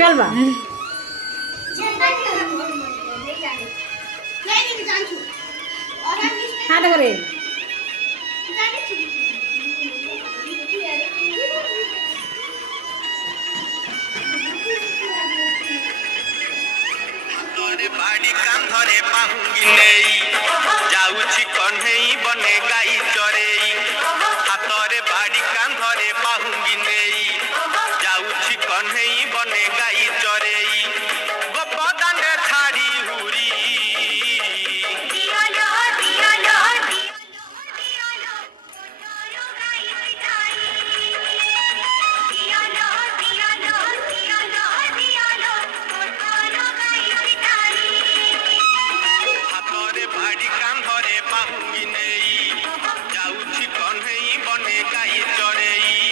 চল বা হ্যাঁ দেখো রে बाड़ी कांधरे पाहुंगी नेई जाउछि कन्हेई बने गाई चरेई हातरे बाड़ी कांधरे पाहुंगी नेई जाउछि कन्हेई बने गाई चरेई गोपदाने छाड़ी हुरी बाड़ी कांधरे पाहुंगी नेई जाउछि कन्हेई बने गाई चरेई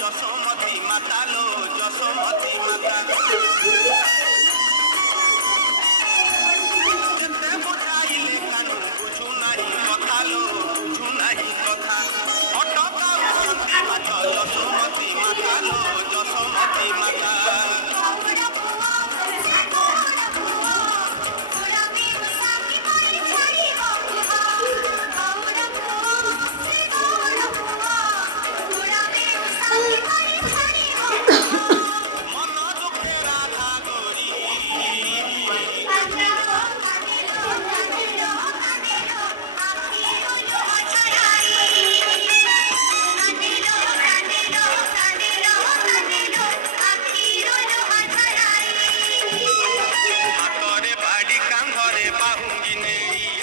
যশোমতী মাতা লো যশোমতী মাতা যেতে বুঝাইলে কানু বুঝু নাই কথা লো বুঝু নাই কথা অটকাউছন্তি বাট যশোমতী মাতা লো যশোমতী মাতা हातरे बाड़ी कांधरे पाहुंगी नेई